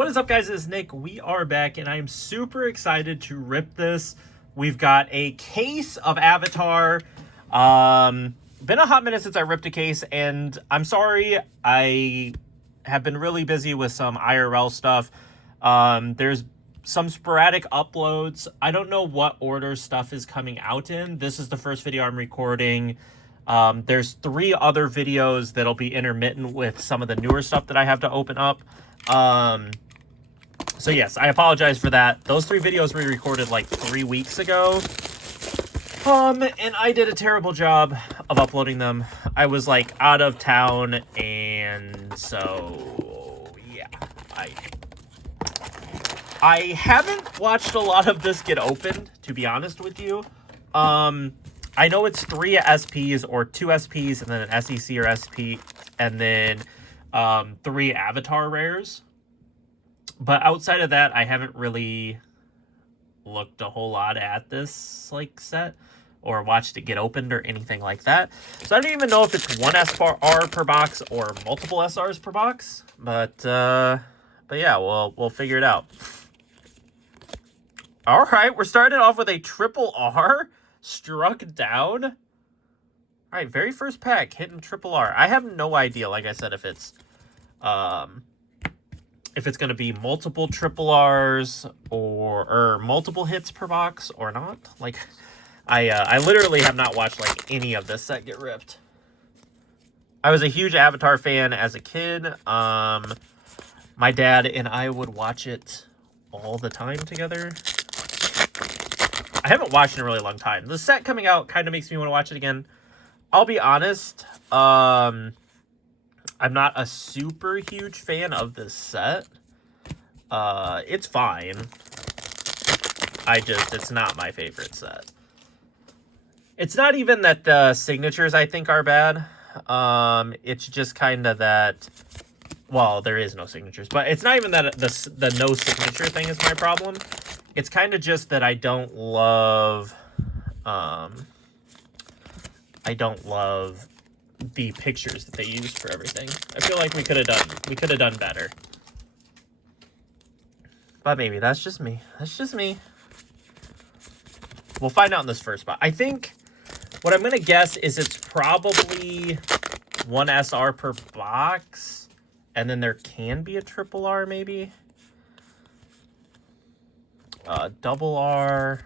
What is up, guys? It's Nick. We are back, and I am super excited to rip this. We've got a case of Avatar. Been a hot minute since I ripped a case, and I'm sorry. I have been really busy with some IRL stuff. There's some sporadic uploads. I don't know what order stuff is coming out in. This is the first video I'm recording. There's 3 other videos that'll be intermittent with some of the newer stuff that I have to open up. So yes, I apologize for that. Those 3 videos we recorded like 3 weeks ago. And I did a terrible job of uploading them. I was like out of town, and so yeah, I haven't watched a lot of this get opened, to be honest with you. I know it's 3 SPs or 2 SPs and then an SEC or SP, and then 3 Avatar rares. But outside of that, I haven't really looked a whole lot at this like set or watched it get opened or anything like that. So I don't even know if it's 1 SR per box or multiple SRs per box. But yeah, we'll figure it out. All right, we're starting off with a triple R. Struck down. All right, very first pack hitting triple R. I have no idea, like I said, if it's going to be multiple triple R's or multiple hits per box or not. Like, I literally have not watched like any of this set get ripped. I was a huge Avatar fan as a kid. My dad and I would watch it all the time together. I haven't watched in a really long time. The set coming out kind of makes me want to watch it again. I'll be honest. I'm not a super huge fan of this set. It's fine. It's not my favorite set. It's not even that the signatures I think are bad. It's just kind of that, well, there is no signatures, but it's not even that the no signature thing is my problem. It's kind of just that I don't love the pictures that they used for everything. I feel like we could have done better. But maybe that's just me. That's just me. We'll find out in this first spot. I think what I'm going to guess is it's probably 1 SR per box, and then there can be a triple R maybe. Double R.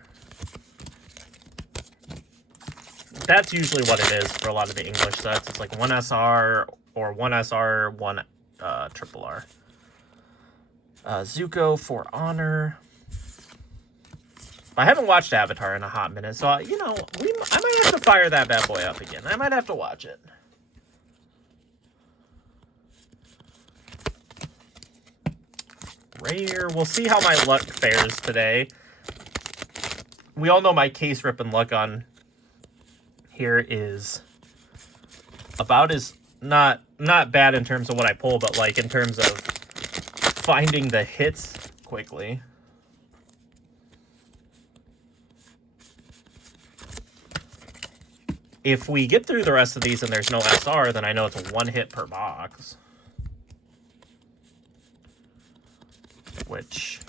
That's usually what it is for a lot of the English sets. It's like 1 SR or 1 SR, 1 triple R. Zuko for Honor. I haven't watched Avatar in a hot minute, so, you know, I might have to fire that bad boy up again. I might have to watch it. Rare. We'll see how my luck fares today. We all know my case ripping luck on here is about as not bad in terms of what I pull, but like in terms of finding the hits quickly. If we get through the rest of these and there's no SR, then I know it's 1 hit per box. Which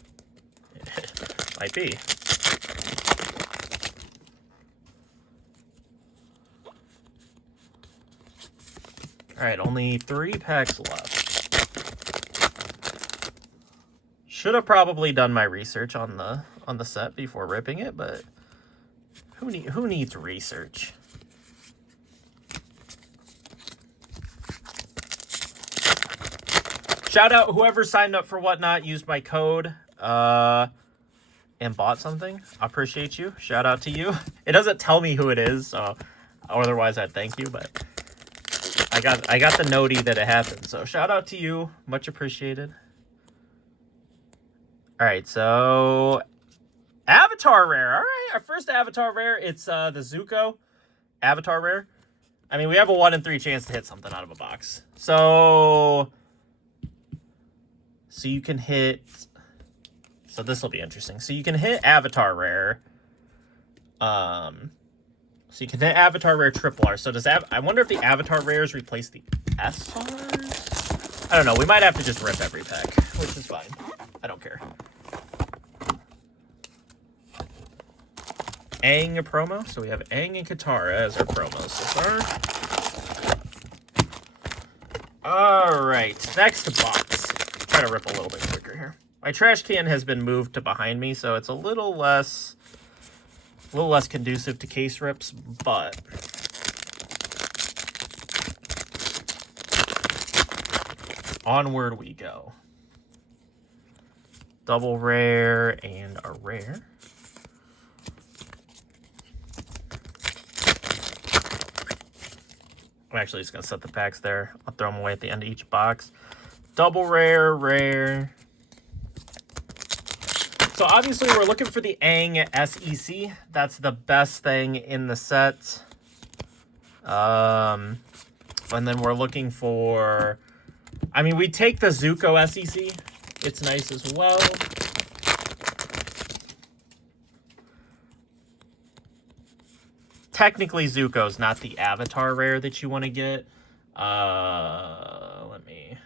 might be. All right, only 3 packs left. Should have probably done my research on the set before ripping it, but who needs research? Shout out whoever signed up for Whatnot, used my code, and bought something. I appreciate you. Shout out to you. It doesn't tell me who it is, so otherwise I'd thank you, but I got the notey that it happened, so shout out to you. Much appreciated. All right, so Avatar rare. All right, our first Avatar rare. It's the Zuko Avatar rare. I mean, we have a 1 in 3 chance to hit something out of a box. So you can hit... So this will be interesting. So you can hit Avatar rare. So you can hit Avatar rare triple R. So I wonder if the Avatar rares replace the SRs? I don't know. We might have to just rip every pack, which is fine. I don't care. Aang promo. So we have Aang and Katara as our promos so far. Alright, next box. Try to rip a little bit quicker here. My trash can has been moved to behind me, so it's a little less conducive to case rips, but onward we go. Double rare and a rare. I'm actually just going to set the packs there. I'll throw them away at the end of each box. Double rare, rare. So obviously we're looking for the Aang SEC. That's the best thing in the set. And then we're looking for... I mean, we take the Zuko SEC. It's nice as well. Technically, Zuko's not the Avatar rare that you want to get. Let me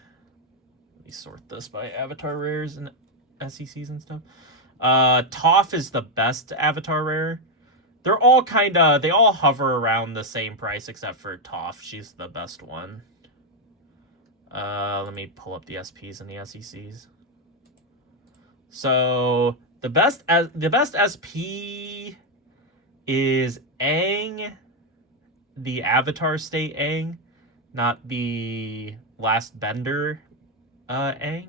sort this by Avatar rares and SECs and stuff. Toph is the best Avatar rare. They're all they all hover around the same price except for Toph. She's the best one. Let me pull up the SPs and the SECs. So the best SP is Aang, the Avatar State Aang, not the Last Bender Aang.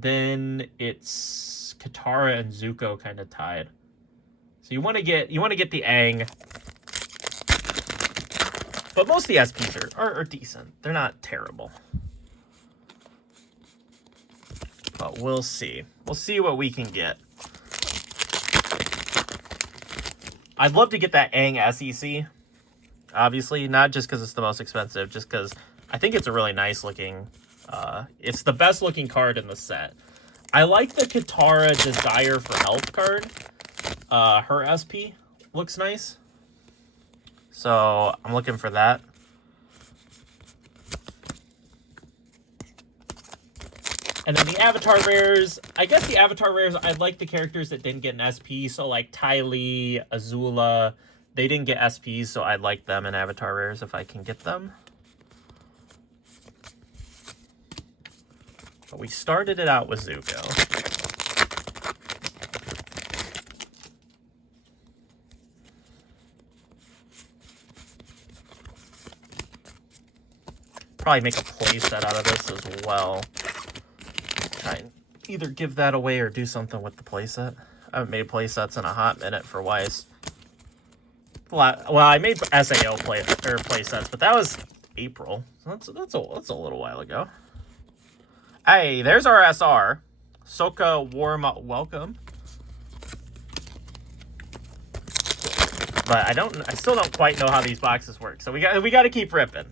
Then it's Katara and Zuko kind of tied. So you want to get the Aang. But most of the SPs are decent. They're not terrible. But we'll see. We'll see what we can get. I'd love to get that Aang SEC. Obviously, not just because it's the most expensive, just because I think it's a really nice looking... it's the best looking card in the set. I like the Katara Desire for Help card. Her SP looks nice. So I'm looking for that. And then the Avatar rares, I guess the Avatar rares, I like the characters that didn't get an SP. So like Ty Lee, Azula, they didn't get SPs, so I'd like them in Avatar rares if I can get them. But we started it out with Zuko. Probably make a playset out of this as well. Try and either give that away or do something with the playset. I haven't made playsets in a hot minute for Weiss. Well, I made SAO playsets, but that was April. So that's a little while ago. Hey, there's our SR. Sokka, warm up, welcome. But I still don't quite know how these boxes work. So we got to keep ripping.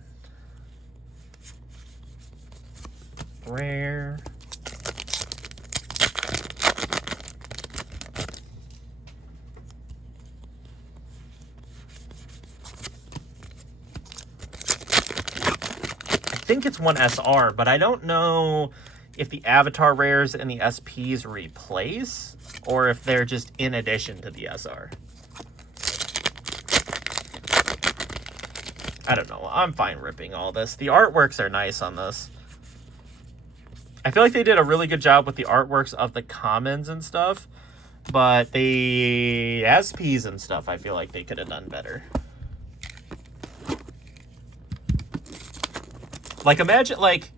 Rare. I think it's one SR, but I don't know if the Avatar rares and the SPs replace or if they're just in addition to the SR. I don't know. I'm fine ripping all this. The artworks are nice on this. I feel like they did a really good job with the artworks of the commons and stuff, but the SPs and stuff, I feel like they could have done better. Like, imagine, like,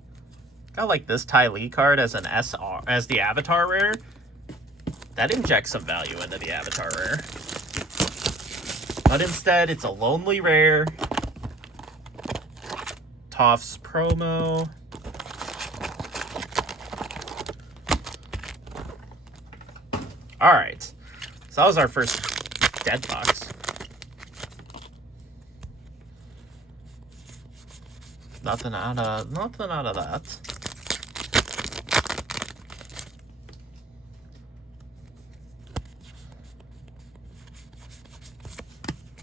got like this Ty Lee card as an SR, as the Avatar rare. That injects some value into the Avatar rare. But instead, it's a lonely rare. Toph's promo. Alright. So that was our first dead box. Nothing out of that.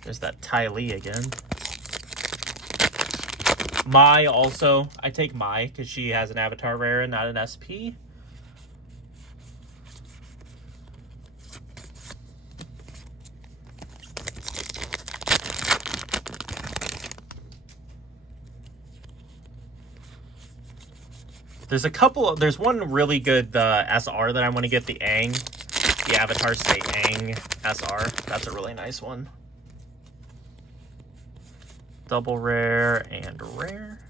There's that Ty Lee again. Mai also. I take Mai because she has an Avatar rare and not an SP. There's one really good SR that I want to get, the Aang. The Avatar State Aang SR. That's a really nice one. Double rare and rare.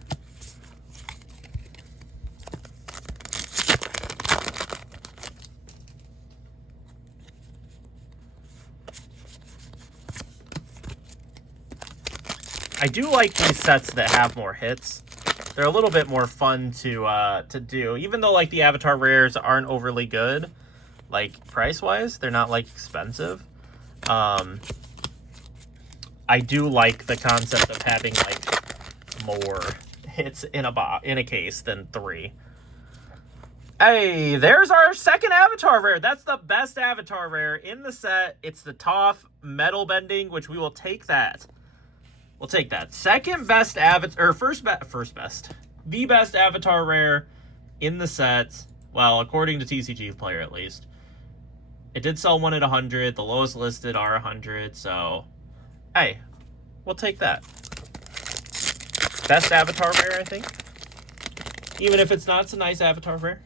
I do like these sets that have more hits. They're a little bit more fun to do, even though like the Avatar rares aren't overly good, like price wise. They're not like expensive. I do like the concept of having like more hits in a case than 3. Hey, there's our second Avatar rare. That's the best Avatar rare in the set. It's the Toph Metal Bending, which we will take that. We'll take that. Second best Avatar, or first best. The best Avatar rare in the set. Well, according to TCG Player at least. It did sell one at 100. The lowest listed are 100. So, hey, we'll take that. Best Avatar rare, I think. Even if it's not, it's a nice Avatar rare.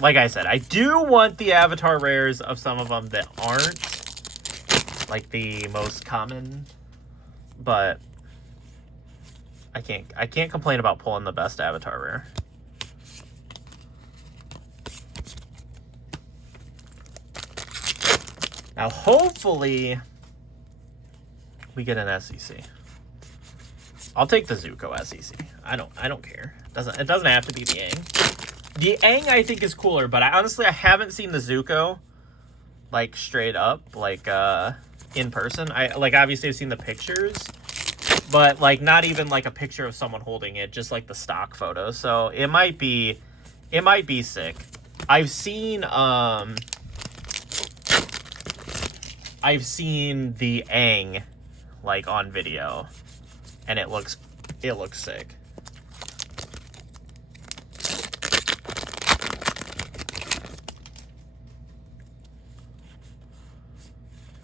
Like I said, I do want the Avatar rares of some of them that aren't like the most common, but I can't complain about pulling the best Avatar rare. Now hopefully we get an SEC. I'll take the Zuko SEC. I don't care. It doesn't have to be the Aang. The Aang I think is cooler, but I haven't seen the Zuko like straight up, like in person. I like obviously I've seen the pictures, but like not even like a picture of someone holding it, just like the stock photo. So it might be sick. I've seen the Aang like on video, and it looks sick.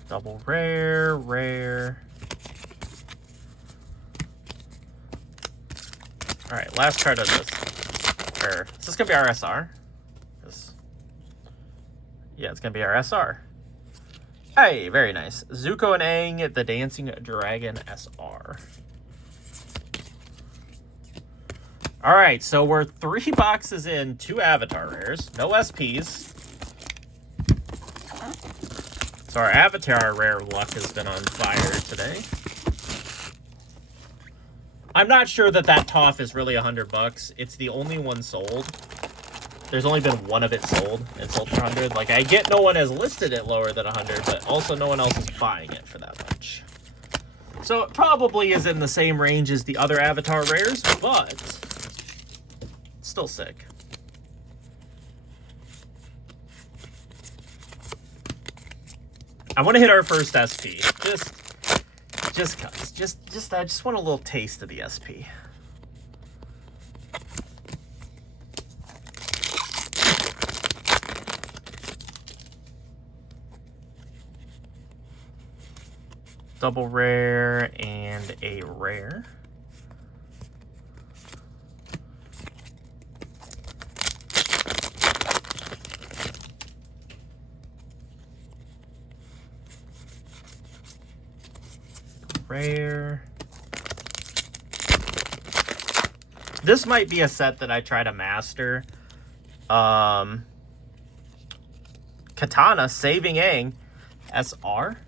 Double rare. All right, last card of this. Is this gonna be our SR? Yeah, it's gonna be our SR. Hey, very nice. Zuko and Aang, the Dancing Dragon SR. All right, so we're 3 boxes in, 2 Avatar rares, no SPs. So our Avatar rare luck has been on fire today. I'm not sure that Toph is really $100. It's the only one sold. There's only been one of it sold. It sold for 100. Like, I get no one has listed it lower than 100, but also no one else is buying it for that much. So it probably is in the same range as the other Avatar rares, but it's still sick. I want to hit our first SP. Just cause. I just want a little taste of the SP. Double rare and a rare. Rare. This might be a set that I try to master. Katana, Saving Aang, SR.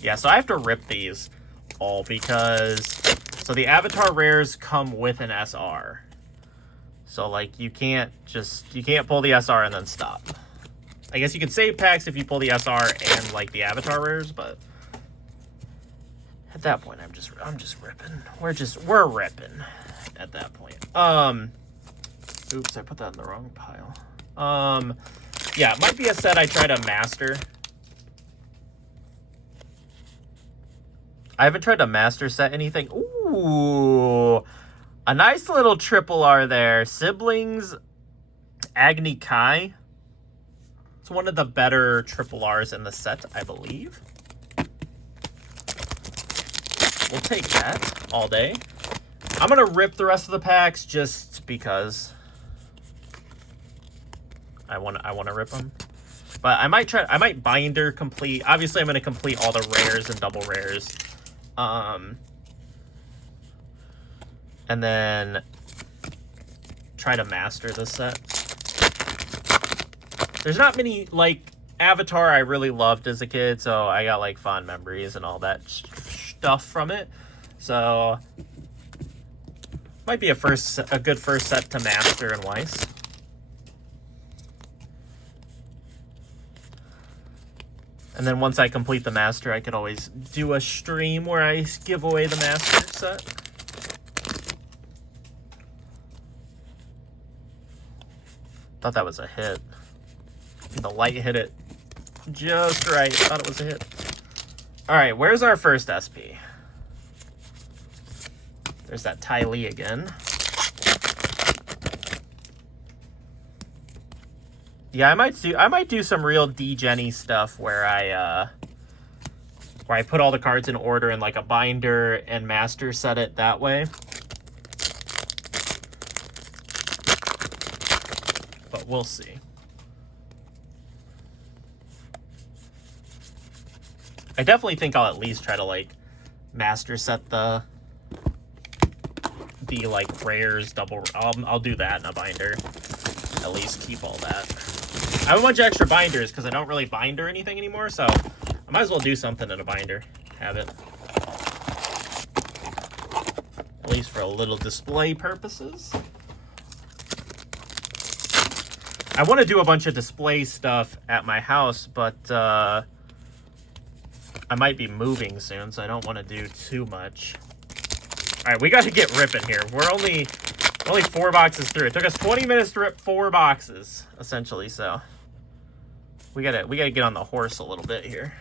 Yeah, so I have to rip these all because... So the Avatar rares come with an SR. So, like, you can't pull the SR and then stop. I guess you could save packs if you pull the SR and, like, the Avatar rares, but... At that point, I'm just ripping. We're ripping at that point. Oops, I put that in the wrong pile. Yeah, it might be a set I try to master. I haven't tried to master set anything. Ooh, a nice little triple R there. Siblings, Agni Kai. It's one of the better triple Rs in the set, I believe. We'll take that all day. I'm gonna rip the rest of the packs just because I want to rip them. But I might binder complete. Obviously, I'm gonna complete all the rares and double rares. And then try to master this set. There's not many, like, Avatar I really loved as a kid, so I got, like, fond memories and all that stuff from it. So, might be a good first set to master in Weiss. And then once I complete the master, I could always do a stream where I give away the master set. Thought that was a hit. The light hit it just right. Thought it was a hit. Alright, where's our first SP? There's that Ty Lee again. Yeah, I might do some real D-Genny stuff where I put all the cards in order in like a binder and master set it that way. But we'll see. I definitely think I'll at least try to like master set the like rares double. I'll do that in a binder. At least keep all that. I have a bunch of extra binders because I don't really binder anything anymore, so I might as well do something in a binder. Have it. At least for a little display purposes. I want to do a bunch of display stuff at my house, but I might be moving soon, so I don't want to do too much. All right, we got to get ripping here. We're only 4 boxes through. It took us 20 minutes to rip 4 boxes, essentially, so we gotta get on the horse a little bit here.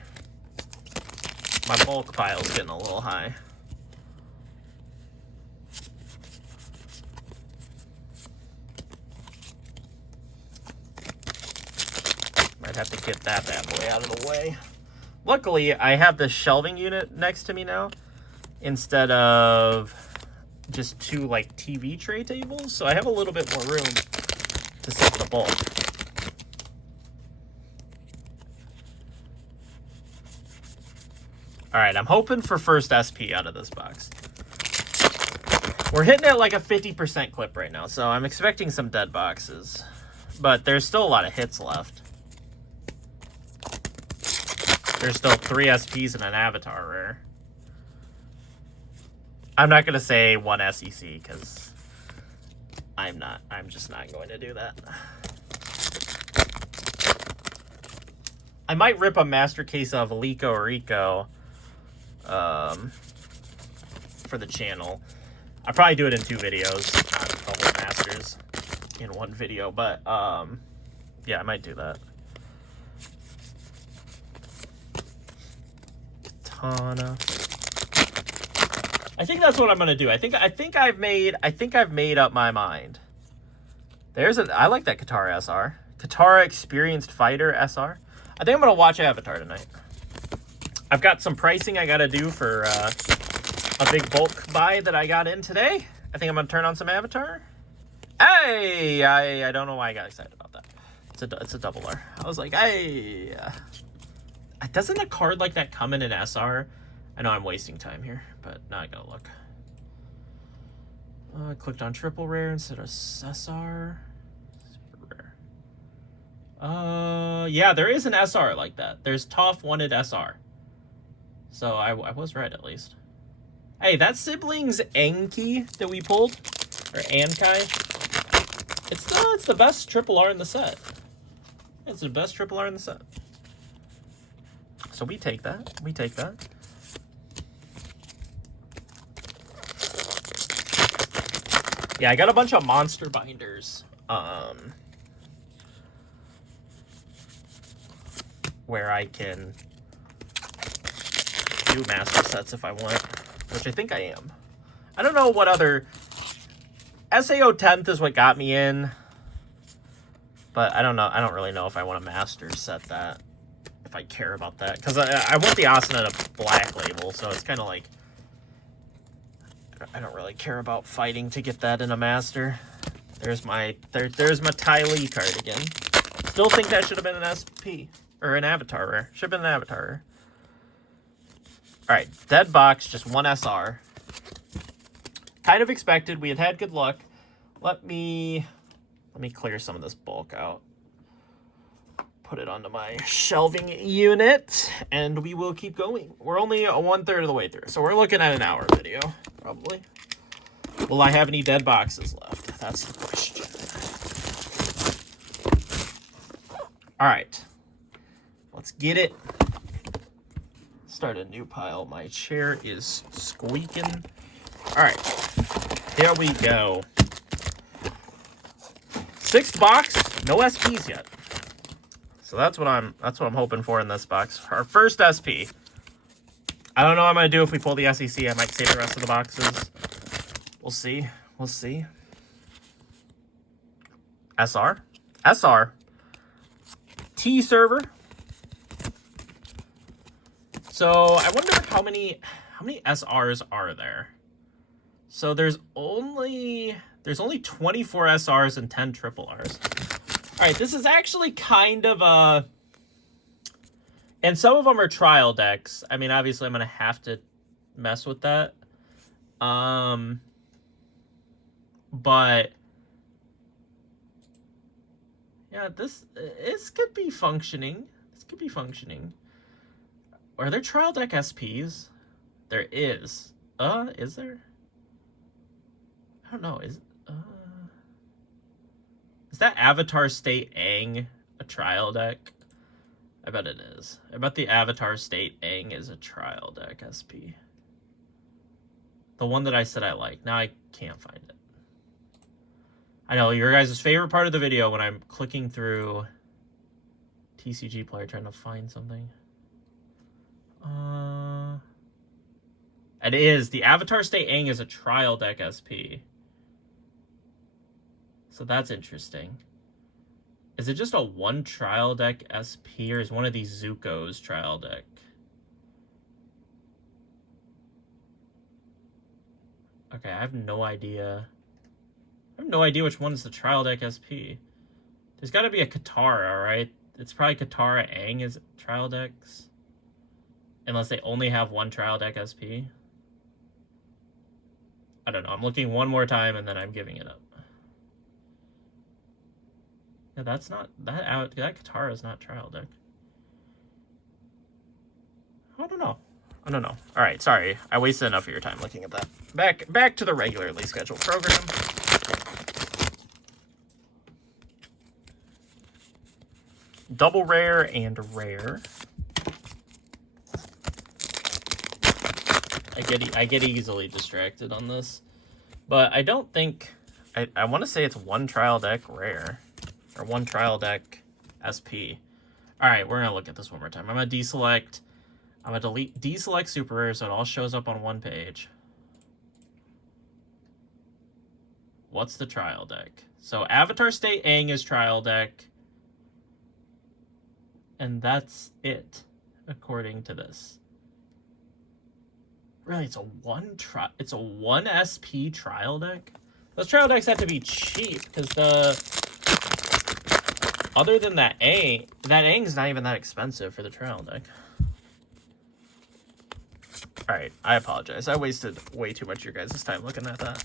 My bulk pile's getting a little high. Might have to get that bad boy out of the way. Luckily, I have the shelving unit next to me now, instead of just 2 like TV tray tables, so I have a little bit more room to set the bulk. Alright, I'm hoping for first SP out of this box. We're hitting at like a 50% clip right now, so I'm expecting some dead boxes. But there's still a lot of hits left. There's still 3 SPs and an Avatar rare. I'm not going to say 1 SEC because I'm just not going to do that. I might rip a master case of Lico Rico for the channel. I'll probably do it in 2 videos, not the whole masters in 1 video, but yeah, I might do that. Katana. I think that's what I'm gonna do. I think I've made up my mind. I like that Katara SR. Katara Experienced Fighter SR. I think I'm gonna watch Avatar tonight. I've got some pricing I gotta do for a big bulk buy that I got in today. I think I'm gonna turn on some Avatar. Hey, I don't know why I got excited about that. It's a double R. I was like, hey, doesn't a card like that come in an SR? I know I'm wasting time here, but now I gotta look. I clicked on triple rare instead of SR. Super rare. Yeah, there is an SR like that. There's Toph wanted SR. So I was right at least. Hey, that siblings Enki that we pulled, or Ankai, it's the best triple R in the set. It's the best triple R in the set. So we take that. We take that. Yeah, I got a bunch of monster binders. Where I can do master sets if I want, which I think I am. I don't know what other... SAO 10th is what got me in, but I don't know. I don't really know if I want to master set that, if I care about that, because I want the Asuna to black label, so it's kind of like... I don't really care about fighting to get that in a master. There's my Ty Lee card again. Still think that should have been an SP or an avatar rare. Should have been an avatar rare. All right, dead box, just one SR. Kind of expected. We had good luck. Let me clear some of this bulk out. Put it onto my shelving unit, and we will keep going. We're only 1/3 of the way through, so we're looking at an hour video, probably. Will I have any dead boxes left? That's the question. All right. Let's get it. Start a new pile. My chair is squeaking. All right. Here we go. 6th box, no SPs yet. So that's what I'm hoping for in this box. Our first SP. I don't know what I'm gonna do if we pull the SEC. I might save the rest of the boxes. We'll see. We'll see. SR. SR. T server. So I wonder how many SRs are there? So there's only 24 SRs and 10 triple Rs. All right, this is actually kind of a... And some of them are trial decks. I mean, obviously I'm going to have to mess with that. But... yeah, this could be functioning. This could be functioning. Are there trial deck SPs? There is. Is there? I don't know. Is that Avatar State Aang a trial deck? I bet it is. I bet the Avatar State Aang is a trial deck SP. The one that I said I like. Now I can't find it. I know, your guys' favorite part of the video when I'm clicking through TCG Player trying to find something. It is. The Avatar State Aang is a trial deck SP. So that's interesting. Is it just a one trial deck SP, or is one of these Zuko's trial deck? Okay, I have no idea. I have no idea which one is the trial deck SP. There's got to be a Katara, right? It's probably Katara Aang is trial decks. Unless they only have one trial deck SP. I don't know. I'm looking one more time and then I'm giving it up. Yeah, that's not... That Katara is not trial deck. I don't know. I don't know. All right, sorry. I wasted enough of your time looking at that. Back to the regularly scheduled program. Double rare and rare. I get easily distracted on this, but I don't think I want to say it's one trial deck rare or one trial deck SP. All right, we're gonna look at this one more time. I'm gonna deselect. I'm gonna deselect super rare so it all shows up on one page. What's the trial deck? So Avatar State Aang is trial deck, and that's it according to this. Really, it's a one SP trial deck. Those trial decks have to be cheap because other than that Aang's not even that expensive for the trial deck. All right, I apologize. I wasted way too much of your guys' time looking at that.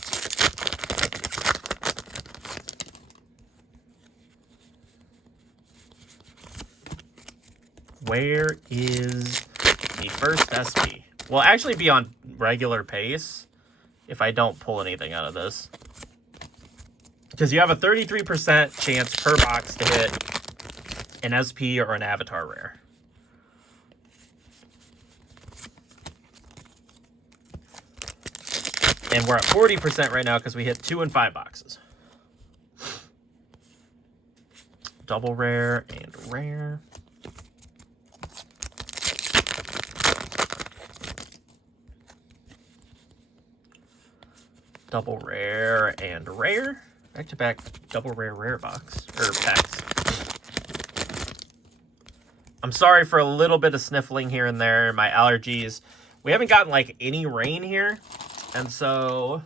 Where is the first SP? We'll actually be on regular pace if I don't pull anything out of this. Because you have a 33% chance per box to hit an SP or an Avatar rare. And we're at 40% right now because we hit 2 and 5 boxes. Double rare and rare. Double rare and rare. Back-to-back double rare box. Or packs. I'm sorry for a little bit of sniffling here and there. My allergies. We haven't gotten like any rain here. And so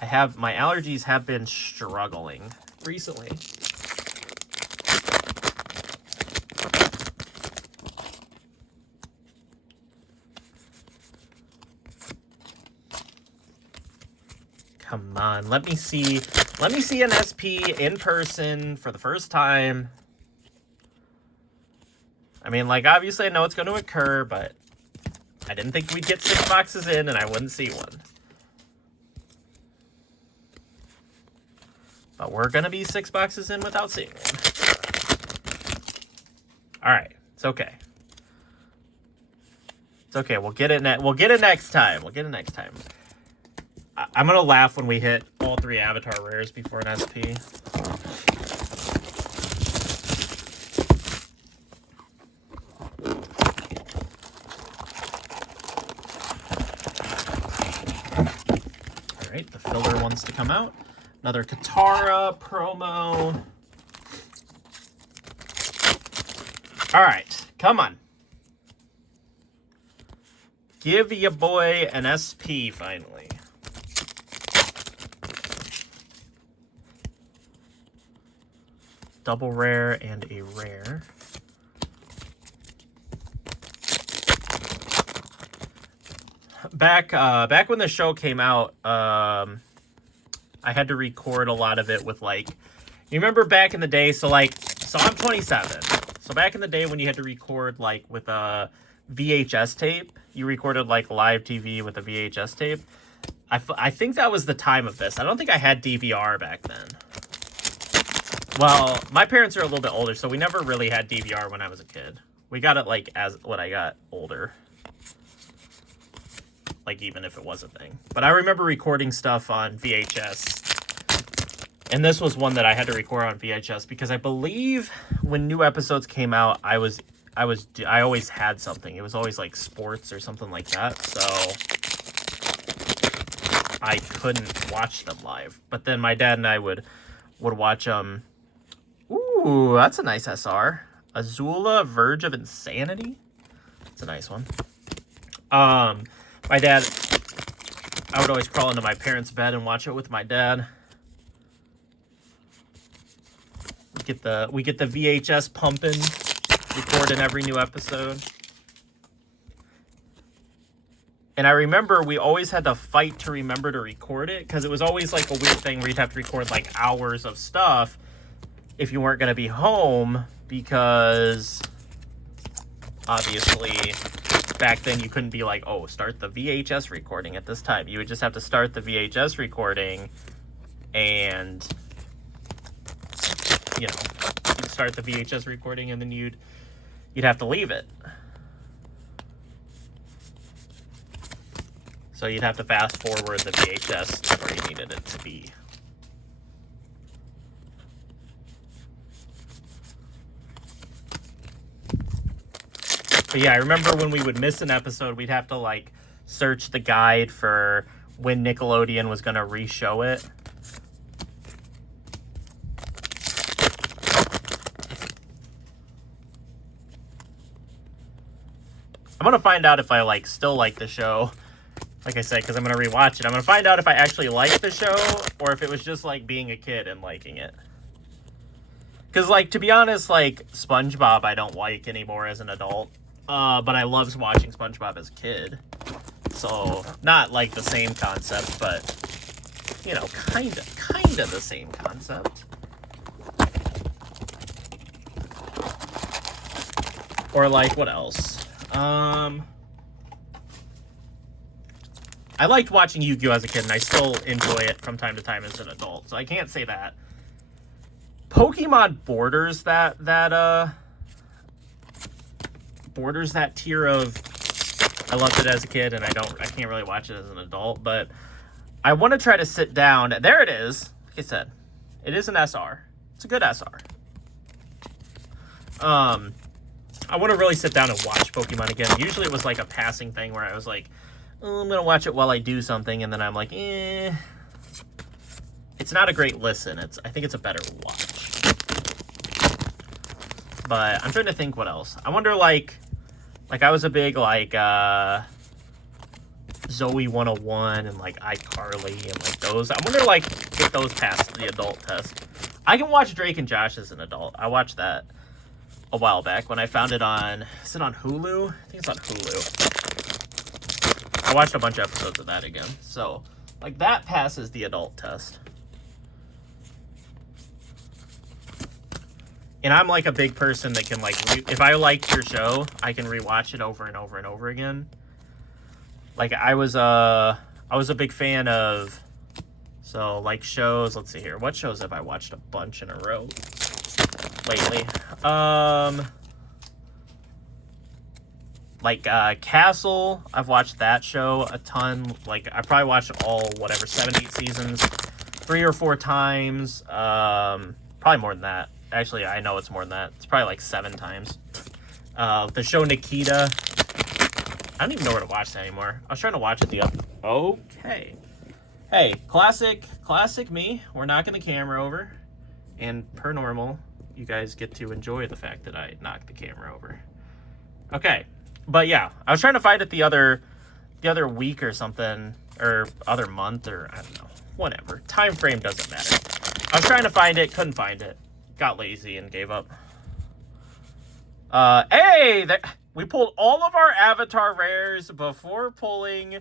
my allergies have been struggling recently. Come on, let me see an SP in person for the first time. I mean, like, obviously I know it's going to occur, but I didn't think we'd get 6 boxes in and I wouldn't see one. But we're going to be 6 boxes in without seeing one. All right, it's okay. It's okay. We'll get it next time. I'm going to laugh when we hit all 3 Avatar rares before an SP. All right, the filler wants to come out. Another Katara promo. All right, come on. Give your boy an SP finally. Double rare and a rare. Back when the show came out, I had to record a lot of it with, like, you remember back in the day, so I'm 27. So back in the day when you had to record, like, with a VHS tape, you recorded, like, live TV with a VHS tape. I think that was the time of this. I don't think I had DVR back then. Well, my parents are a little bit older, so we never really had DVR when I was a kid. We got it, like, when I got older. Like, even if it was a thing. But I remember recording stuff on VHS. And this was one that I had to record on VHS because I believe when new episodes came out, I always had something. It was always like sports or something like that. So I couldn't watch them live. But then my dad and I would watch them. Ooh, that's a nice SR. Azula, Verge of Insanity. That's a nice one. My dad, I would always crawl into my parents' bed and watch it with my dad. We get the VHS pumping, recording every new episode. And I remember we always had to fight to remember to record it because it was always like a weird thing where you'd have to record like hours of stuff if you weren't going to be home because obviously back then you couldn't be like, oh, start the VHS recording at this time. You would just have to start the VHS recording and, you know, you'd start the VHS recording and then you'd have to leave it. So you'd have to fast forward the VHS to where you needed it to be. But yeah, I remember when we would miss an episode, we'd have to like search the guide for when Nickelodeon was going to re-show it. I'm going to find out if I like still like the show. Like I said, because I'm going to rewatch it. I'm going to find out if I actually like the show or if it was just like being a kid and liking it. Because like, to be honest, like SpongeBob I don't like anymore as an adult. But I loved watching SpongeBob as a kid. So, not like the same concept, but, you know, kind of the same concept. Or like, what else? I liked watching Yu-Gi-Oh! As a kid, and I still enjoy it from time to time as an adult. So I can't say that. Pokemon borders that tier of I loved it as a kid and I can't really watch it as an adult, but I want to try to sit down. There it is. Like I said, it is an SR. It's a good SR. I want to really sit down and watch Pokemon again. Usually it was like a passing thing where I was like, oh, I'm going to watch it while I do something, and then I'm like, It's not a great listen. I think it's a better watch. But I'm trying to think what else. I wonder, like I was a big, like Zoe 101 and like iCarly and like those. I wonder like if those passed the adult test. I can watch Drake and Josh as an adult. I watched that a while back when I found it on, is it on Hulu? I think it's on Hulu. I watched a bunch of episodes of that again. So like that passes the adult test. And I'm like a big person that can like, if I liked your show, I can rewatch it over and over and over again. Like I was a big fan of, so like shows, let's see here. What shows have I watched a bunch in a row lately? Like Castle, I've watched that show a ton. Like I probably watched all, whatever, 7, 8 seasons 3 or 4 times. Probably more than that. Actually, I know it's more than that. It's probably like 7 times. The show Nikita. I don't even know where to watch that anymore. I was trying to watch it the other... Okay. Hey, classic me. We're knocking the camera over. And per normal, you guys get to enjoy the fact that I knocked the camera over. Okay. But yeah, I was trying to find it the other week or something. Or other month, or I don't know. Whatever. Time frame doesn't matter. I was trying to find it, couldn't find it. Got lazy and gave up. We pulled all of our Avatar rares before pulling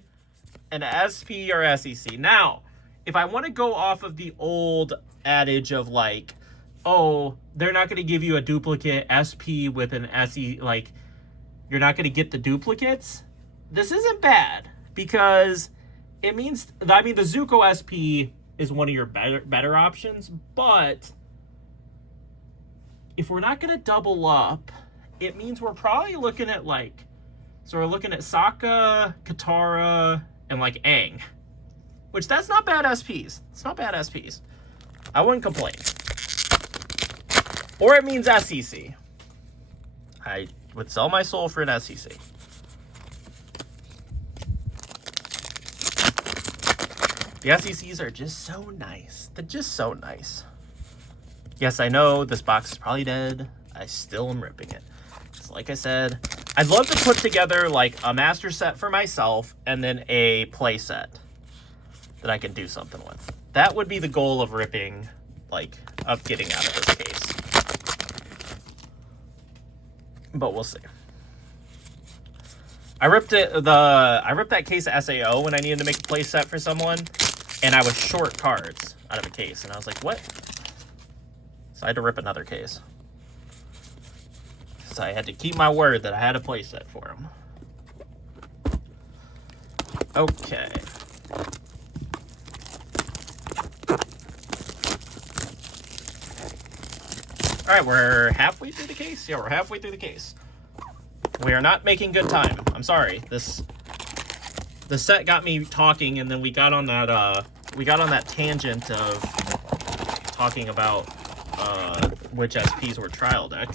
an SP or SEC. Now, if I want to go off of the old adage of like, oh, they're not going to give you a duplicate SP with an SE, like, you're not going to get the duplicates. This isn't bad because it means, I mean, the Zuko SP is one of your better options, but if we're not going to double up, it means we're probably looking at like, so we're looking at Sokka, Katara, and like Aang, which that's not bad SPs. It's not bad SPs. I wouldn't complain. Or it means SEC. I would sell my soul for an SEC. The SECs are just so nice. They're just so nice. Yes, I know this box is probably dead. I still am ripping it. So like I said, I'd love to put together like a master set for myself and then a play set that I can do something with. That would be the goal of ripping, like, of getting out of this case. But we'll see. I ripped that case of SAO when I needed to make a play set for someone, and I was short cards out of a case, and I was like, what? So I had to rip another case. So I had to keep my word that I had a play set for him. Okay. All right, we're halfway through the case. Yeah, we're halfway through the case. We are not making good time. I'm sorry. The set got me talking, and then we got on that tangent of talking about which SPs were trial deck,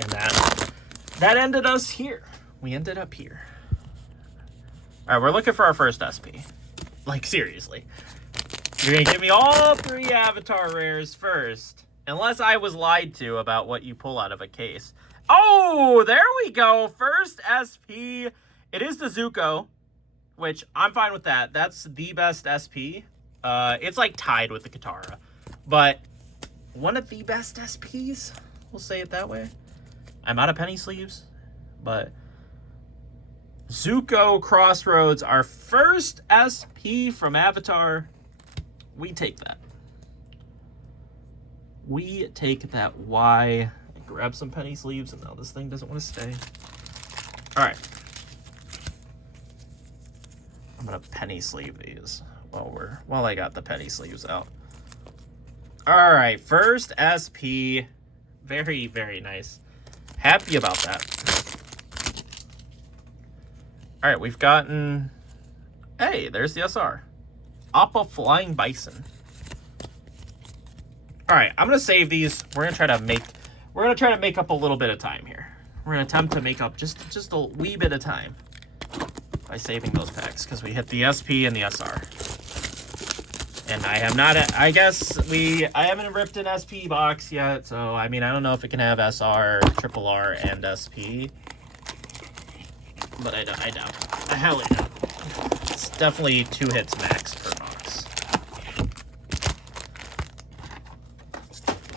and that ended us here. We ended up here. All right, we're looking for our first SP. Like, seriously. You're going to give me all 3 Avatar rares first, unless I was lied to about what you pull out of a case. Oh, there we go. First SP. It is the Zuko, which I'm fine with that. That's the best SP. It's like tied with the Katara, but one of the best SPs. We'll say it that way. I'm out of penny sleeves, but Zuko Crossroads, our first SP from Avatar. We take that. We take that. Why? I grab some penny sleeves, and now this thing doesn't want to stay. All right. I'm gonna penny sleeve these while I got the penny sleeves out. All right, first SP. Very, very nice. Happy about that. All right, we've gotten. Hey, there's the SR. Appa Flying Bison. All right, I'm gonna save these. We're gonna try to make up a little bit of time here. We're gonna attempt to make up just a wee bit of time by saving those packs because we hit the SP and the SR. And I have not. I haven't ripped an SP box yet, so I mean I don't know if it can have SR, Triple R, and SP. but I doubt it. I highly doubt it. It's definitely 2 hits max per box.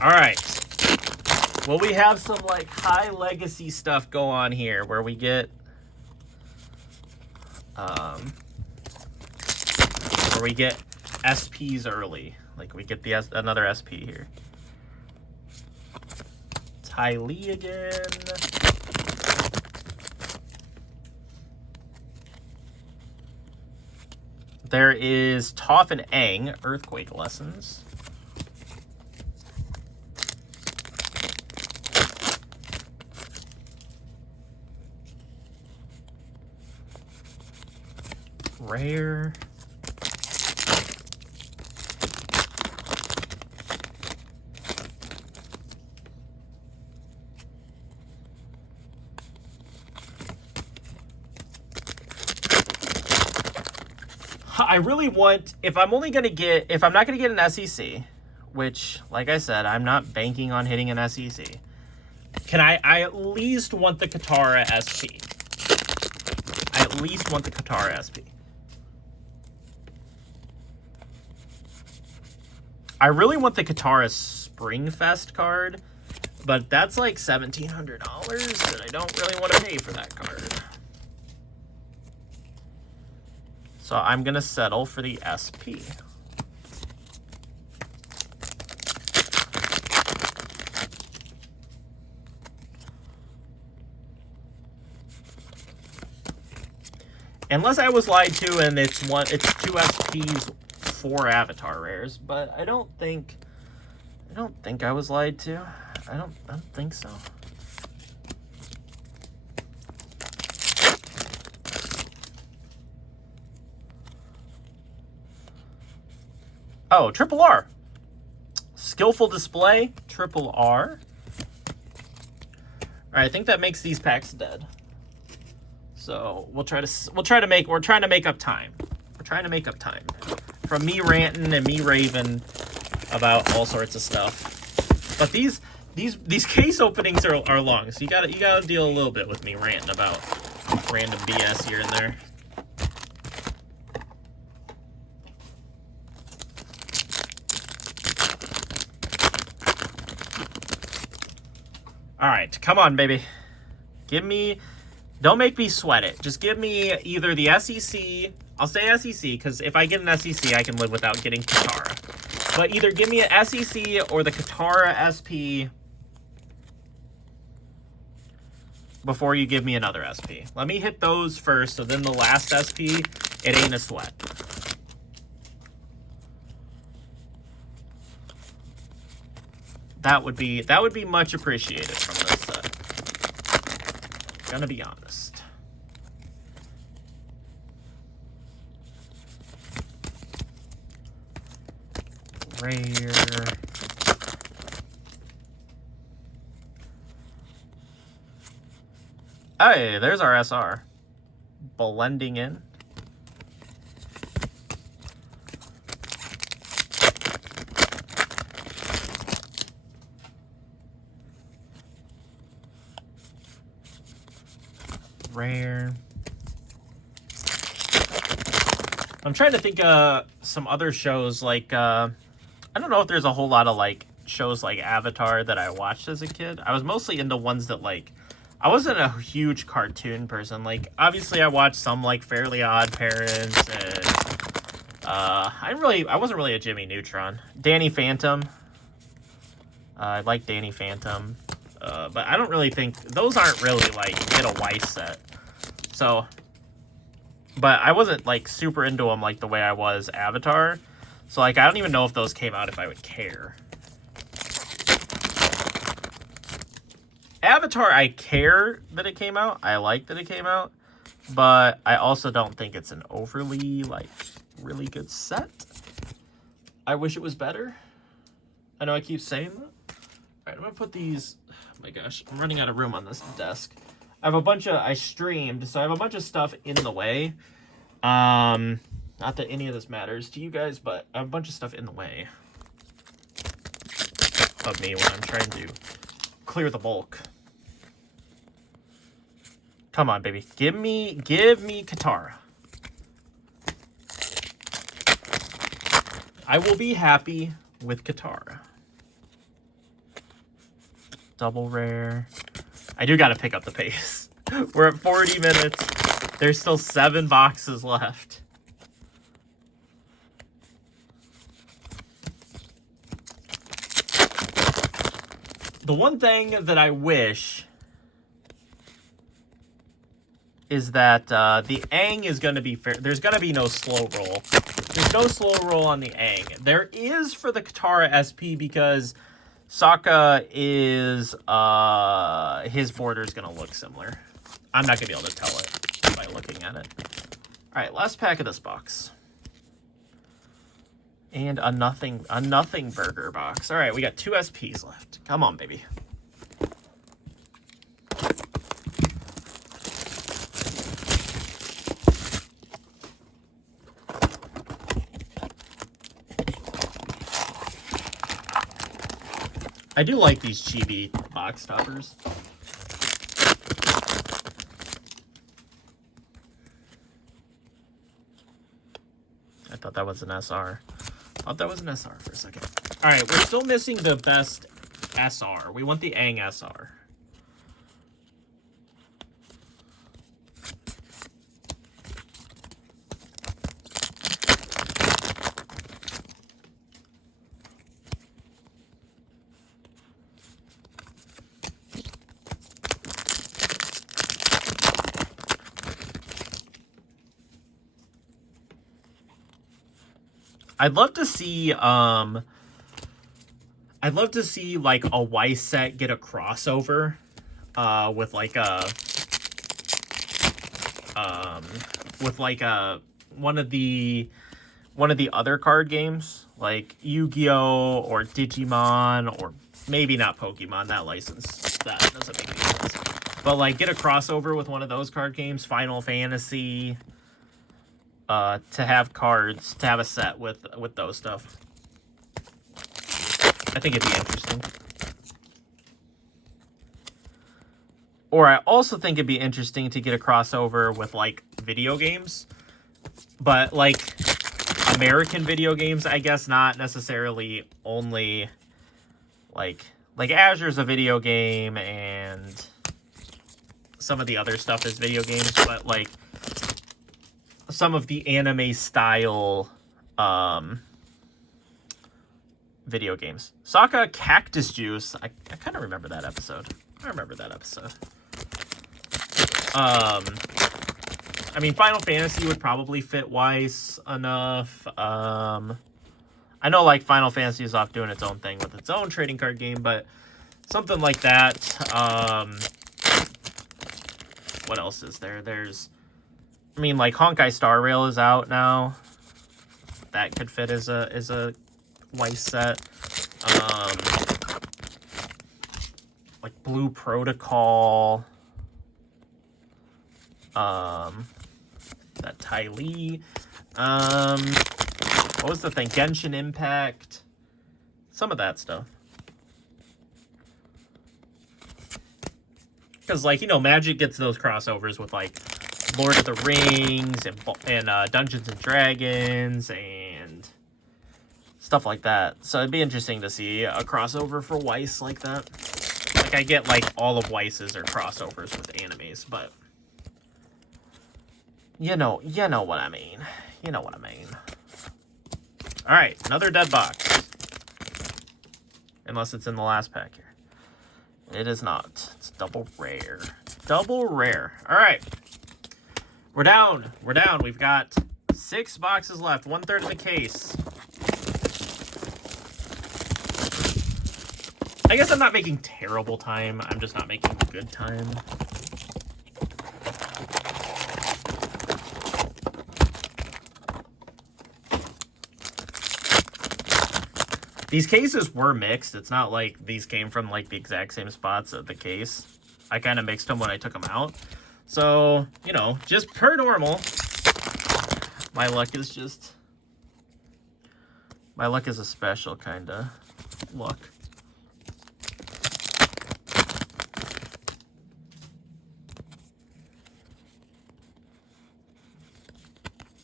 All right. Well, we have some like high legacy stuff go on here where we get SPs early. Like we get another SP here. Ty Lee again. There is Toph and Aang, Earthquake Lessons. Rare. I really want, if I'm not going to get an SEC, which, like I said, I'm not banking on hitting an SEC, I at least want the Katara SP. I at least want the Katara SP. I really want the Katara Springfest card, but that's like $1,700, and I don't really want to pay for that card. So I'm going to settle for the SP. Unless I was lied to and it's 2 SPs, 4 Avatar rares, but I don't think I was lied to. I don't think so. Oh, Triple R. Skillful Display, Triple R. All right, I think that makes these packs dead. So we're trying to make up time. We're trying to make up time from me ranting and me raving about all sorts of stuff. But these case openings are long, so you gotta deal a little bit with me ranting about random BS here and there. All right, come on, baby. Don't make me sweat it. Just give me either the SEC. I'll say SEC, because if I get an SEC, I can live without getting Katara. But either give me an SEC or the Katara SP before you give me another SP. Let me hit those first, so then the last SP, it ain't a sweat. That would be much appreciated from this set. Gonna be honest. Rare. Hey, there's our SR. Blending in. Rare. I'm trying to think of some other shows like I don't know if there's a whole lot of like shows like Avatar that I watched as a kid. I was mostly into ones that like I wasn't a huge cartoon person. Like obviously I watched some like Fairly Odd Parents and I wasn't really a Jimmy Neutron. Danny Phantom. I like Danny Phantom. But I don't really think those aren't really like get a Weiss set. So, but I wasn't like super into them like the way I was Avatar. So like I don't even know if those came out if I would care. Avatar, I care that it came out. I like that it came out, but I also don't think it's an overly like really good set. I wish it was better. I know I keep saying that. All right, I'm gonna put these. Oh my gosh, I'm running out of room on this desk. I streamed, so I have a bunch of stuff in the way. Not that any of this matters to you guys, but I have a bunch of stuff in the way of me when I'm trying to clear the bulk. Come on, baby. Give me Katara. I will be happy with Katara. Double rare. I do got to pick up the pace. We're at 40 minutes. There's still 7 boxes left. The one thing that I wish is that the Aang is going to be fair. There's going to be no slow roll. There's no slow roll on the Aang. There is for the Katara SP because Sokka is, his border is going to look similar. I'm not going to be able to tell it by looking at it. All right, last pack of this box. And a nothing burger box. All right, we got 2 SPs left. Come on, baby. I do like these chibi box toppers. I thought that was an SR. Thought that was an SR for a second. All right, we're still missing the best SR. We want the Aang SR. I'd love to see like a Weiss set get a crossover with one of the other card games like Yu-Gi-Oh or Digimon, or maybe not Pokemon. That license that doesn't make any sense. But like get a crossover with one of those card games, Final Fantasy. To have cards, to have a set with those stuff. I think it'd be interesting. Or I also think it'd be interesting to get a crossover with like video games, but like American video games, I guess, not necessarily only like Azure's a video game and some of the other stuff is video games, but like some of the anime style video games. Sokka Cactus Juice. I kind of remember that episode. I mean, Final Fantasy would probably fit Weiss enough. I know like Final Fantasy is off doing its own thing with its own trading card game, but something like that. What else is there? I mean, like Honkai Star Rail is out now. That could fit as a Weiss set. Like Blue Protocol. That Ty Lee. What was the thing? Genshin Impact. Some of that stuff. Because, like, you know, Magic gets those crossovers with, like, Lord of the Rings and Dungeons and Dragons and stuff like that. So it'd be interesting to see a crossover for Weiss like that. Like, I get, like, all of Weiss's are crossovers with animes, but you know what I mean. You know what I mean. All right, another dead box. Unless it's in the last pack here. It is not. It's double rare. Double rare. All right. We're down. We've got 6 boxes left. 1/3 of the case. I guess I'm not making terrible time. I'm just not making good time. These cases were mixed. It's not like these came from like the exact same spots of the case. I kind of mixed them when I took them out. So, you know, just per normal. My luck is a special kind of luck.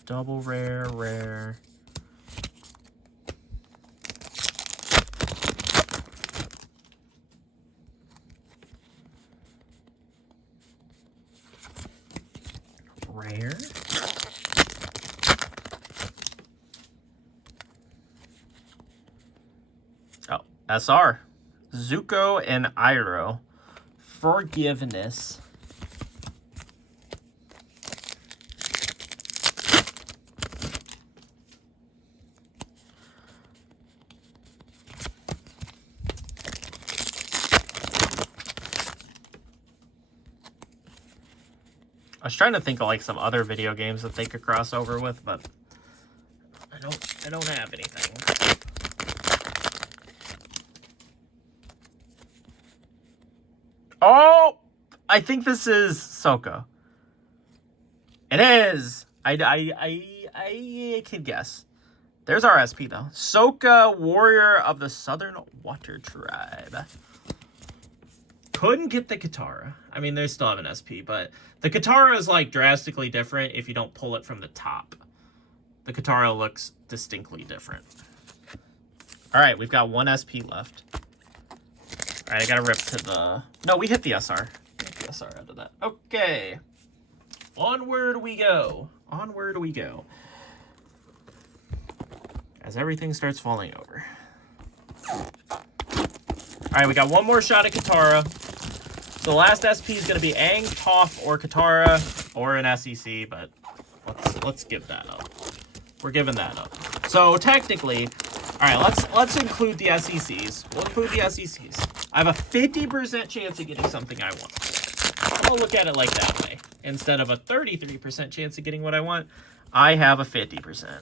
Double rare, rare. Rare. Oh, SR. Zuko and Iroh. Forgiveness. I was trying to think of like some other video games that they could cross over with, but I don't have anything. Oh, I think this is Sokka. It is. I can guess. There's our SP though. Sokka, warrior of the Southern Water Tribe. Couldn't get the Katara. I mean, they still have an SP, but the Katara is like drastically different if you don't pull it from the top. The Katara looks distinctly different. All right, we've got one SP left. All right, I gotta rip to the... No, we hit the SR. We hit the SR out of that. Okay. Onward we go. Onward we go. As everything starts falling over. All right, we got one more shot at Katara. So the last SP is going to be Aang, Toph, or Katara, or an SEC, but let's give that up. We're giving that up. So technically, all right, let's include the SECs. We'll include the SECs. I have a 50% chance of getting something I want. I'll look at it like that way. Instead of a 33% chance of getting what I want, I have a 50%.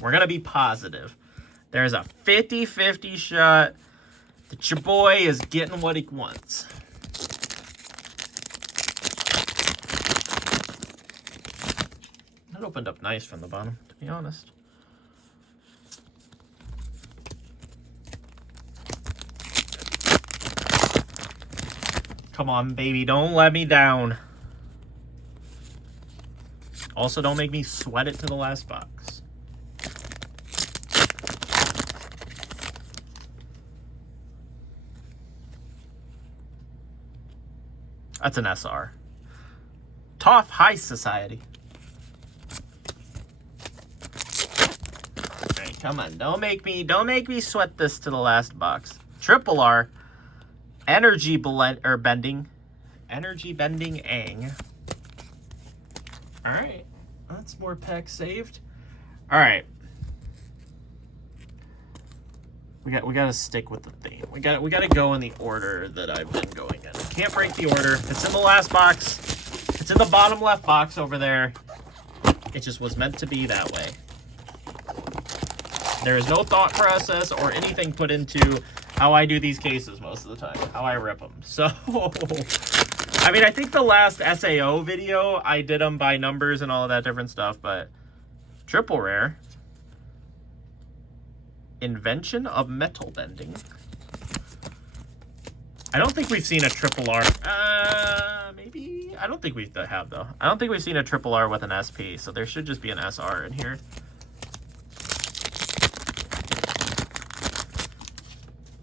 We're going to be positive. There's a 50-50 shot that your boy is getting what he wants. That opened up nice from the bottom, to be honest. Come on, baby. Don't let me down. Also, don't make me sweat it to the last box. That's an SR. Toph High Society. All right, come on. Don't make me sweat this to the last box. Triple R. Energy bending. Energy bending Aang. All right. That's more packs saved. All right. We got to stick with the theme. We got to go in the order that I've been going in. Can't break the order. It's in the last box. It's in the bottom left box over there. It just was meant to be that way. There is no thought process or anything put into how I do these cases most of the time, how I rip them. So, I mean, I think the last SAO video, I did them by numbers and all of that different stuff, but triple rare. Invention of metal bending. I don't think we've seen a triple R. Maybe? I don't think we have, though. I don't think we've seen a triple R with an SP, so there should just be an SR in here.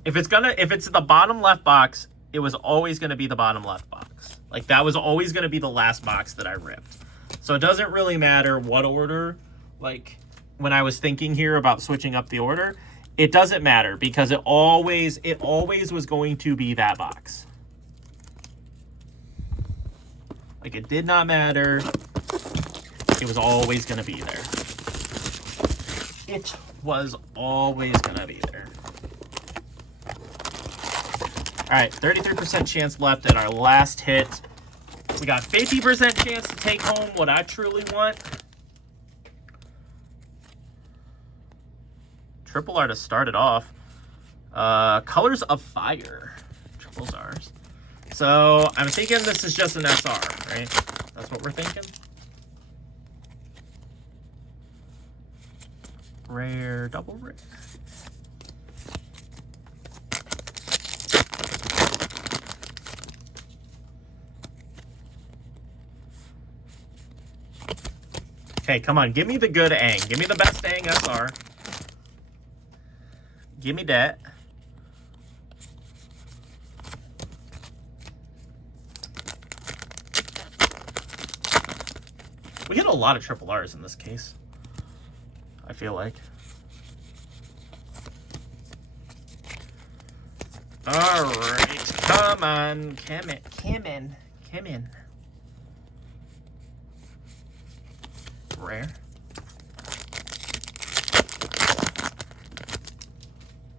If it's the bottom left box, it was always gonna be the bottom left box. Like, that was always gonna be the last box that I ripped. So it doesn't really matter what order, like, when I was thinking here about switching up the order, it doesn't matter because it always was going to be that box. Like, it did not matter. It was always going to be there. It was always going to be there. All right, 33% chance left at our last hit. We got 50% chance to take home what I truly want. Triple R to start it off. Colors of Fire. Triple R's. So I'm thinking this is just an SR, right? That's what we're thinking. Rare, double rare. Okay, come on. Give me the good Aang. Give me the best Aang SR. Give me that. We get a lot of triple R's in this case, I feel like. Alright, come on. Come in. Rare.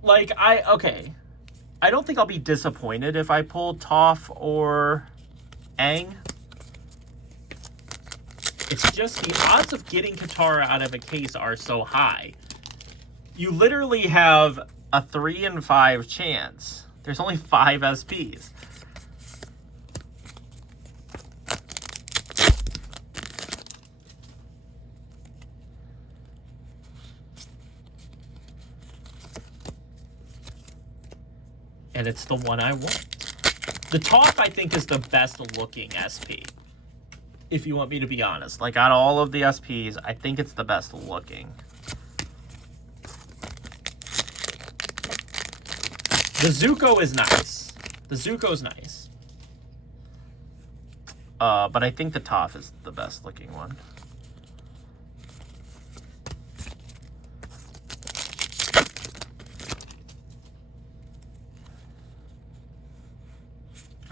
Like, okay. I don't think I'll be disappointed if I pull Toph or Aang. It's just the odds of getting Katara out of a case are so high. You literally have a 3 in 5 chance. There's only 5 SPs. And it's the one I want. The Toph, I think, is the best looking SP. If you want me to be honest. Like, out of all of the SPs, I think it's the best looking. The Zuko is nice. The Zuko's nice. But I think the Toph is the best looking one.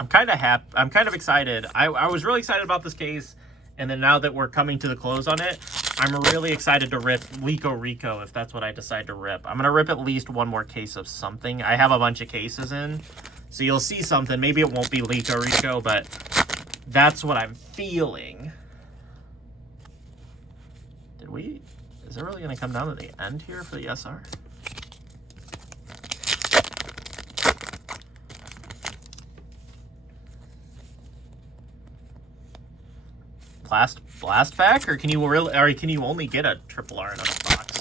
I'm kind of excited. I was really excited about this case, and then now that we're coming to the close on it, I'm really excited to rip Lico Rico if that's what I decide to rip. I'm going to rip at least one more case of something. I have a bunch of cases in, so you'll see something. Maybe it won't be Lico Rico, but that's what I'm feeling. Is it really going to come down to the end here for the SR? Blast pack, or can you only get a triple R in a box?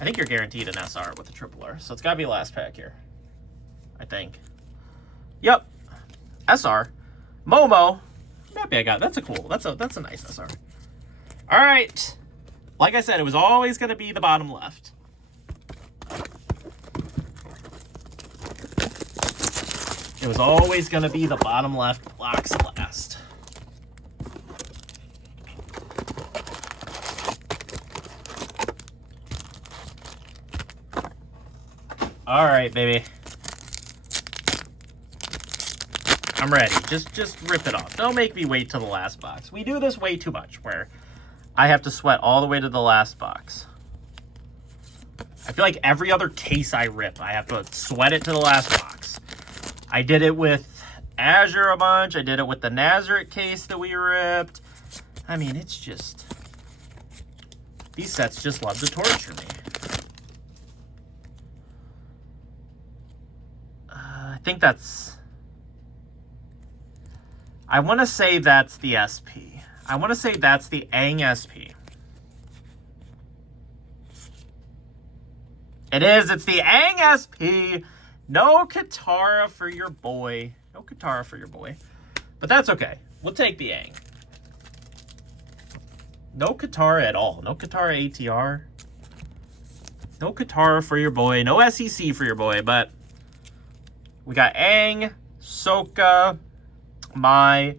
I think you're guaranteed an SR with a triple R, so it's gotta be a last pack here. I think. Yep. SR. Momo. Maybe I got that's a nice SR. Alright. Like I said, it was always gonna be the bottom left. It was always gonna be the bottom left box last. All right, baby. I'm ready. Just rip it off. Don't make me wait till the last box. We do this way too much, where I have to sweat all the way to the last box. I feel like every other case I rip, I have to sweat it to the last box. I did it with Azure a bunch. I did it with the Nazareth case that we ripped. I mean, it's just... These sets just love to torture me. I think that's... I want to say that's the SP. I want to say that's the Aang SP. It is. It's the Aang SP. No Katara for your boy. No Katara for your boy. But that's okay. We'll take the Aang. No Katara at all. No Katara ATR. No Katara for your boy. No SEC for your boy. But we got Aang, Sokka, Mai,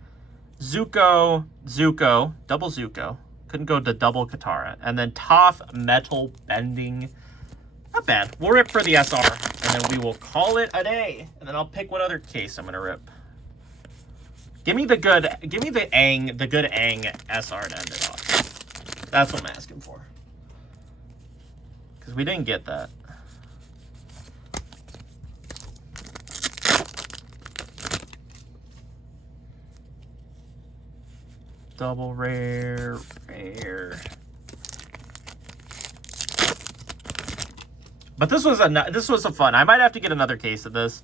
Zuko, double Zuko. Couldn't go to double Katara. And then Toph, Metal Bending. Not bad. We'll rip for the SR, and then we will call it a day. And then I'll pick what other case I'm gonna rip. Give me the good Aang SR to end it off. That's what I'm asking for. Because we didn't get that. Double rare. But this was a fun. I might have to get another case of this.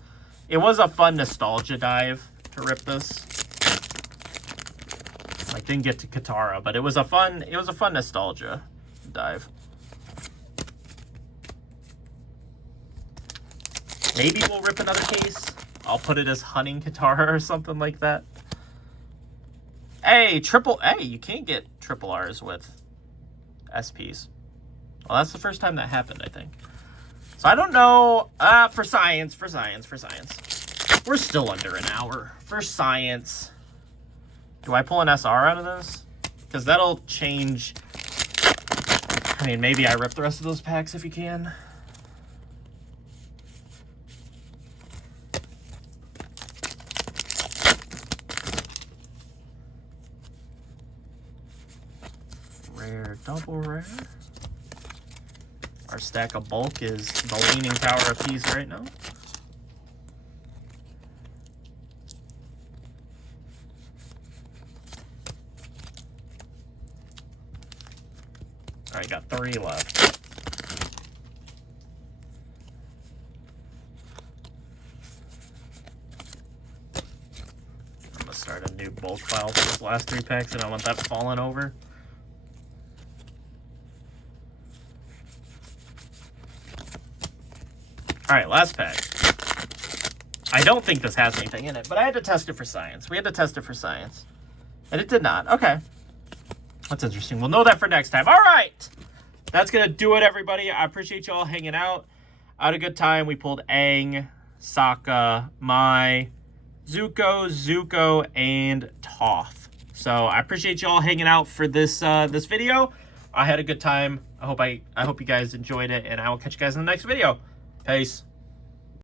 It was a fun nostalgia dive to rip this. Like, didn't get to Katara, but it was a fun nostalgia dive. Maybe we'll rip another case. I'll put it as Hunting Katara or something like that. Hey, you can't get triple R's with SPs. Well, that's the first time that happened, I think. So I don't know. For science. We're still under an hour. For science. Do I pull an SR out of this? Because that'll change. I mean, maybe I rip the rest of those packs if you can. Rare, double rare. Our stack of bulk is the Leaning Tower of Peace right now. Alright, got 3 left. I'm gonna start a new bulk file for these last 3 packs, and I want that falling over. Alright, last pack. I don't think this has anything in it, but I had to test it for science. We had to test it for science. And it did not. Okay. That's interesting. We'll know that for next time. Alright! That's going to do it, everybody. I appreciate you all hanging out. I had a good time. We pulled Aang, Sokka, Mai, Zuko, and Toph. So I appreciate you all hanging out for this this video. I had a good time. I hope you guys enjoyed it, and I will catch you guys in the next video. Peace.